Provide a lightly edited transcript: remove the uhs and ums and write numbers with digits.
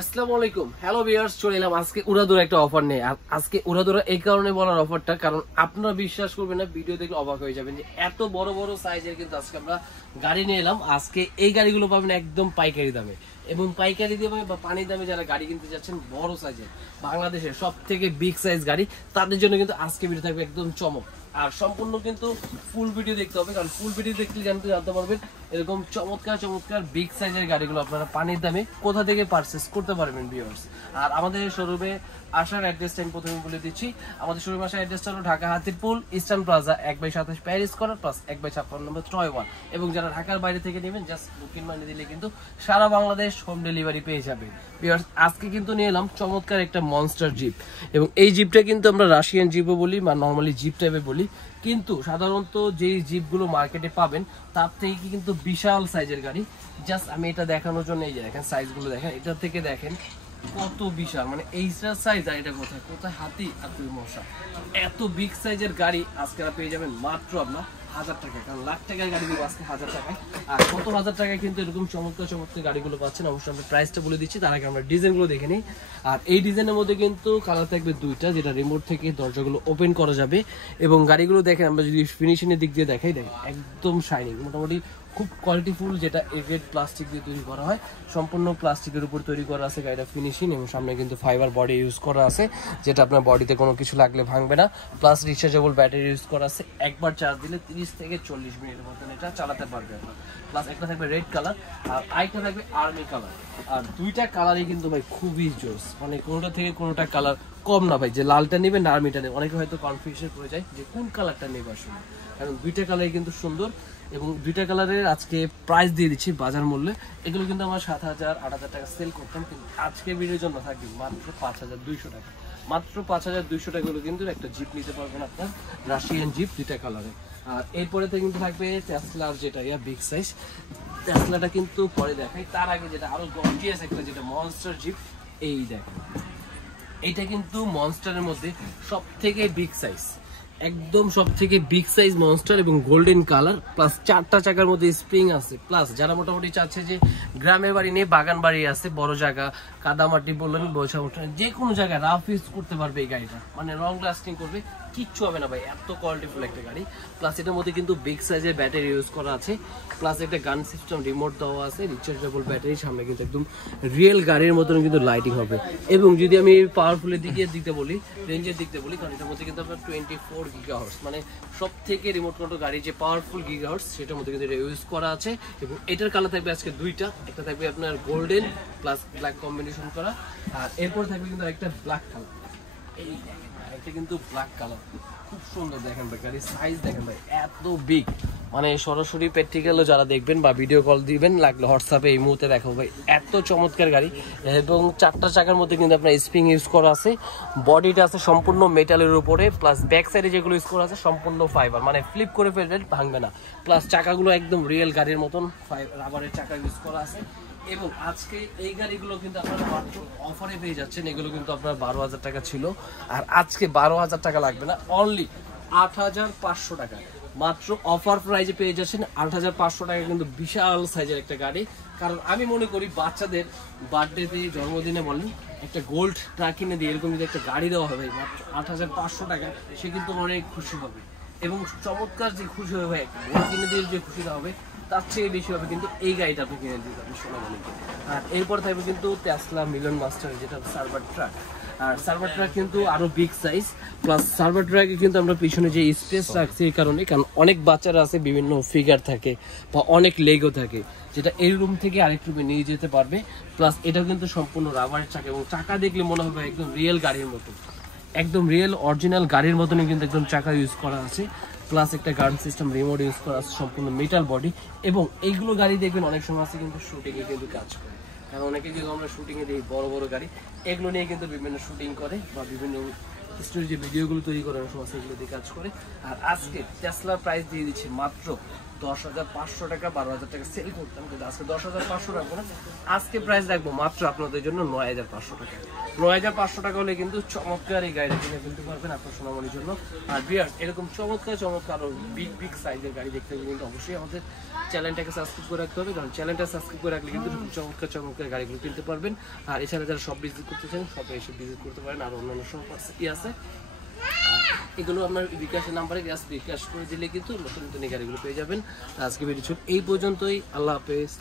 আসসালামু আলাইকুম, hello viewers, চলে এলাম আজকে উড়াদুরা একটা অফার নিয়ে। আজকে উড়াদুরা এই কারণে বলার অফারটা, কারণ আপনারা বিশ্বাস করবেন না, ভিডিও দেখলে অবাক হয়ে যাবেন যে এত বড় বড় সাইজের কিন্তু আজকে আমরা গাড়ি নিয়ে এলাম। আজকে এই গাড়িগুলো পাবেন একদম পাইকারি দামে, এবং পাইকারি দামে বা পানির দামে যারা গাড়ি কিনতে যাচ্ছেন বড় সাইজের, বাংলাদেশের সব থেকে বিগ সাইজ গাড়ি, তাদের জন্য কিন্তু আজকে ভিডিও থাকবে একদম চমক। আর সম্পূর্ণ কিন্তু ফুল ভিডিও দেখতে হবে, কারণ ফুল ভিডিও দেখলে জানতে পারবেন এরকম চমৎকার চমৎকার বিগ সাইজের গাড়িগুলো আপনারা পানির দামে কোথা থেকে পারচেস করতে পারবেন ভিউয়ার্স। আর আমাদের শোরুমে আসার অ্যাড্রেসটা আমি প্রথমে বলে দিচ্ছি। আমাদের শোরুমে আসার অ্যাড্রেসটা হলো Dhaka Hatirpul eastern plaza 1/27 Paris corner plus 1/56 number Troy one. এবং যারা ঢাকার বাইরে থেকে নেবেন জাস্ট বুকিং মানি দিলে কিন্তু সারা বাংলাদেশ হোম ডেলিভারি পেয়ে যাবেন ভিউয়ার্স। আজকে কিন্তু নিয়ে এলাম চমৎকার একটা মনস্টার জিপ, এবং এই জিপটা কিন্তু আমরা রাশিয়ান জিপও বলি বা নর্মালি জিপ টাইপে বলি, কিন্তু সাধারণত যেই জিপগুলো মার্কেটে পাবেন তার থেকে কিন্তু বিশাল সাইজের গাড়ি। জাস্ট আমি এটা দেখানোর জন্য এই যে দেখেন সাইজগুলো দেখেন, এটা থেকে দেখেন কত বিশাল, মানে এইটার সাইজ আর এটা কোথায় কোথায় হাতি আর তুই মশা। এত বিগ সাইজের গাড়ি আজকে পেয়ে যাবেন মাত্র আপনার 1000 টাকা, কারণ লাখ টাকার গাড়ি দিব আজকে 1000 টাকায়। আর কত 1000 টাকায় কিন্তু এরকম চমৎকার চমৎকার গাড়িগুলো পাচ্ছেন। অবশ্যই আমরা প্রাইসটা বলে দিচ্ছি, তার আগে আমরা ডিজাইনগুলো দেখে নিই। আর এই ডিজাইনের মধ্যে কিন্তু কালার থাকবে দুইটা, যেটা রিমোট থেকে দরজাগুলো ওপেন করা যাবে। এবং গাড়িগুলো দেখেন, আমরা যদি ফিনিশিংয়ের দিক দিয়ে দেখাই, দেখেন একদম শাইনিং, মোটামুটি খুব কোয়ালিটিফুল, যেটা এগ্রেড প্লাস্টিক দিয়ে তৈরি করা হয়, সম্পূর্ণ প্লাস্টিকের উপর তৈরি করা আছে গাড়িটা ফিনিশিং। এবং সামনে কিন্তু ফাইবার বডি ইউজ করা আছে, যেটা আপনার বডিতে কোনো কিছু লাগলে ভাঙবে না। প্লাস রিচার্জেবল ব্যাটারি ইউজ করা আছে, একবার চার্জ দিলে 30 থেকে 40 মিনিটের মতন এটা চালাতে পারবে আপনার। প্লাস একটা থাকবে রেড কালার আর আরেকটা থাকবে আর্মি কালার। আর দুইটা কালারই কিন্তু ভাই খুবই জোস, মানে কোনোটা থেকে কোনোটা কালার কম না ভাই, যে লালটা নেবে না আর্মিটা নেবে, অনেকে হয়তো কনফিউশন করে যায় যে কোন কালারটা নেবে আসলে, কারণ দুইটা কালারই কিন্তু সুন্দর। এবং দুইটা কালারের আজকে প্রাইস দিয়ে দিচ্ছি বাজার মূল্যে। এগুলো কিন্তু আমরা 7000 8000 টাকা সেল করতাম, কিন্তু আজকে ভিডিওর জন্য থাকবে মাত্র 5200 টাকা। মাত্র 5200 টাকা কিন্তু একটা জিপ নিতে পারবেন আপনার, রাশিয়ান জিপ দুইটা কালারে। আর এরপরে কিন্তু থাকবে টেসলার যেটা বিগ সাইজ, টেসলাটা কিন্তু পরে দেখাই, তার আগে যেটা আরো গর্জিয়াস একটা যেটা মনস্টার জিপ, এই দেখেন এইটা কিন্তু মনস্টারের মধ্যে সব থেকে বিগ সাইজ, একদম সব থেকে বিগ সাইজ মনস্টার, এবং গোল্ডেন কালার, প্লাস 4টা চাকার মধ্যে স্প্রিং আছে। প্লাস যারা মোটামুটি চাচ্ছে যে গ্রামের বাড়ি নেই, বাগান বাড়ি আছে, বড় জায়গা, কাদামাটি বললেন, বসা যে কোনো জায়গায় রাফ ইউজ করতে পারবে এই গাড়িটা, মানে লং লাস্টিং করবে, কিচ্ছু হবে না ভাই, এত কোয়ালিটিফুল একটা গাড়ি। প্লাস এটার মধ্যে কিন্তু বিগ সাইজের ব্যাটারি ইউজ করা আছে, প্লাস একটা গান সিস্টেম রিমোট দেওয়া আছে, রিচার্জেবল ব্যাটারি, সামনে কিন্তু একদম রিয়েল গাড়ির মতন কিন্তু লাইটিং হবে। এবং যদি আমি পাওয়ারফুলের দিকতে বলি, রেঞ্জের দিকতে বলি, কারণ এটার মধ্যে কিন্তু আপনার 24 গিগাহার্টজ, মানে সব থেকে রিমোট কন্ট্রোল গাড়ি যে পাওয়ারফুল গিগাহার্টজ, সেটার মধ্যে কিন্তু ইউজ করা আছে। এবং এটার কালার থাকবে আজকে দুইটা, একটা থাকবে আপনার গোল্ডেন প্লাস ব্ল্যাক কম্বিনেশন করা, আর এরপর থাকবে কিন্তু একটা ব্ল্যাক কালার। এই এটা কিন্তু ব্ল্যাক কালার, খুব সুন্দর। দেখেন ভাই গাড়ির সাইজ দেখেন ভাই, এত বিগ, মানে সরাসরি প্র্যাকটিক্যালও যারা দেখবেন বা ভিডিও কল দিবেন লাগলে হোয়াটসঅ্যাপে এই মুহূর্তে দেখাবো ভাই, এত চমৎকার গাড়ি। এবং 4টা চাকার মধ্যে কিন্তু আপনার স্প্রিং ইউজ করা আছে, বডিটা আছে সম্পূর্ণ মেটালের উপরে, প্লাস ব্যাক সাইডে যেগুলো ইউজ করা আছে সম্পূর্ণ ফাইবার, মানে ফ্লিপ করে ফেলবেন ভাঙবে না। প্লাস চাকাগুলো একদম রিয়েল গাড়ির মতন রাবারের চাকা ইউজ করা আছে। এবং আজকে এই গাড়িগুলো কিন্তু আপনারা মাত্র অফারে পেয়ে যাচ্ছেন, এগুলো কিন্তু আপনার 12000 টাকা ছিল, আর আজকে 12000 টাকা লাগবে না, অনলি 8500 টাকা মাত্র অফার প্রাইজে পেয়ে যাচ্ছেন। 8500 টাকা কিন্তু বিশাল সাইজের একটা গাড়ি। কারণ আমি মনে করি বাচ্চাদের বার্থডেতে, জন্মদিনে বলেন, একটা গোল্ড ট্রাক কিনে দিয়ে এরকম যদি একটা গাড়ি দেওয়া হবে মাত্র 8500 টাকা, সে কিন্তু অনেক খুশি হবে। এবং চমৎকার যে খুশি হবে ভাই, গোল্ড কিনে দিয়ে যে খুশিটা হবে তার চেয়ে বেশি হবে কিন্তু এই গাড়িটা আপনি কিনে দিতে পারবেন সোনামণিকে। আর এরপর থাকবে কিন্তু টেসলা মিলন মাস্টার, যেটা সার্ভার ট্রাক। আর সার্ভার ট্রাক কিন্তু আরো বিগ সাইজ, প্লাস সার্ভার ট্রাকে কিন্তু আমরা পিছনে যে স্পেস রাখছি এই কারণে, কারণ অনেক বাচ্চারা আছে, বিভিন্ন ফিগার থাকে বা অনেক লেগও থাকে, যেটা এই রুম থেকে আরেক রুমে নিয়ে যেতে পারবে। প্লাস এটা কিন্তু সম্পূর্ণ রাবারের চাকা, এবং চাকা দেখলে মনে হবে একদম রিয়েল গাড়ির মতো, একদম রিয়েল অরিজিনাল গাড়ির মতনই কিন্তু একদম চাকা ইউজ করা আছে। প্লাস একটা গার্ড সিস্টেম রিমোট ইউজ করা আছে, সম্পূর্ণ মেটাল বডি। এবং এইগুলো গাড়ি দেখবেন অনেক সময় আছে কিন্তু শুটিংয়ে কিন্তু কাজ করে, কারণ অনেকে যেগুলো আমরা শুটিংয়ে দিই বড় বড় গাড়ি, এগুলো নিয়ে কিন্তু বিভিন্ন শুটিং করে বা বিভিন্ন স্টোরি যে ভিডিওগুলো তৈরি করে সমস্ত এগুলো দিয়ে কাজ করে। আর আজকে টেসলার প্রাইস দিয়ে দিচ্ছি মাত্র 10,500 টাকা 12,000 টাকা সেল করতাম, কিন্তু আজকে 10,500 রাখবো না, আজকে প্রাইস রাখবো মাত্র আপনাদের জন্য 9,500 টাকা। 9,500 টাকা হলে কিন্তু চমৎকার এই গাড়িটা কিনে ফেলতে পারবেন আপনার সোনামণির জন্য। আর ভিউয়ার্স, এরকম চমৎকার আরো বিগ সাইজের গাড়ি দেখতে হলে কিন্তু অবশ্যই আমাদের চ্যানেলটাকে সাবস্ক্রাইব করে রাখতে হবে, কারণ চ্যানেলটা সাবস্ক্রাইব করে রাখলে কিন্তু চমৎকার গাড়িগুলো কিনতে পারবেন। আর এছাড়া যারা সব ভিজিট করতে চান সব এসে ভিজিট করতে পারেন, আর অন্যান্য সব আছে এগুলো আপনার বিকাশের নাম্বারে বিকাশ করে দিলে কিন্তু নতুন নতুন গাড়িগুলো পেয়ে যাবেন। আজকে ভিডিও এই পর্যন্তই। আল্লাহ হাফেজ।